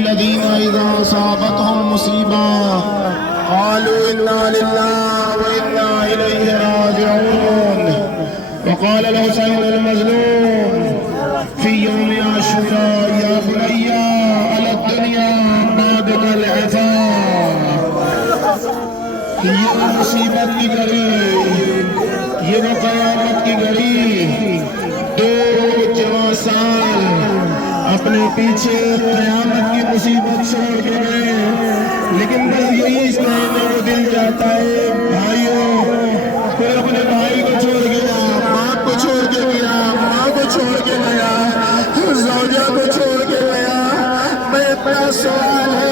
अल्लज़ीना इज़ा असाबतहुम मुसीबा क़ालू इन्ना लिल्लाहि व इन्ना इलैहि राजिऊन। वक़ाल अल-हुसैन अल-मज़लूम फ़ी यौम आशूरा या बुनय्या अला दुनिया बादुका अल-अज़ा। ये मुसीबत की घड़ी, ये वो क़यामत की घड़ी, 2 जवां साल अपने पीछे क़यामत की मुसीबत छोड़ के गए, लेकिन बस यही कहने को दिल चाहता है भाइयों, कोई अपने भाई को छोड़ गया, बाप को छोड़ के गया, माँ को छोड़ के गया, ज़ौजा को छोड़ के गया। मैं अपना सवाल है,